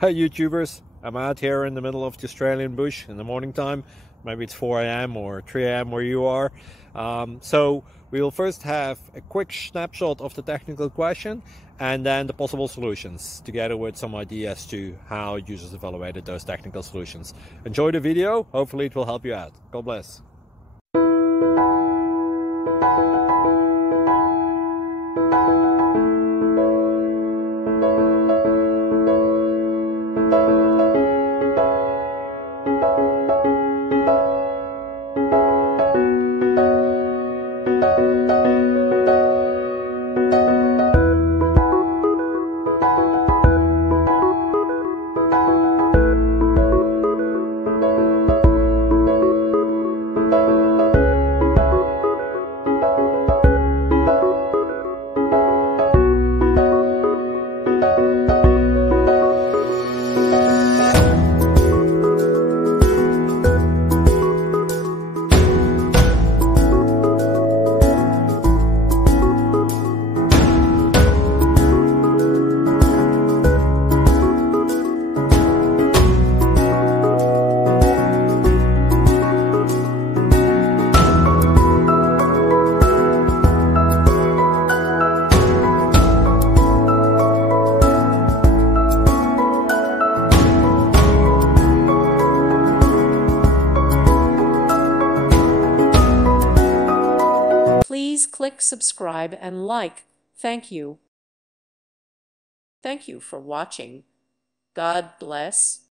Hey YouTubers, I'm out here in the middle of the Australian bush in the morning time. Maybe it's 4 a.m. or 3 a.m. where you are. So we will first have a quick snapshot of the technical question and then the possible solutions, together with some ideas to how users evaluated those technical solutions. Enjoy the video, hopefully it will help you out. God bless. Please click subscribe and like. Thank you. Thank you for watching. God bless.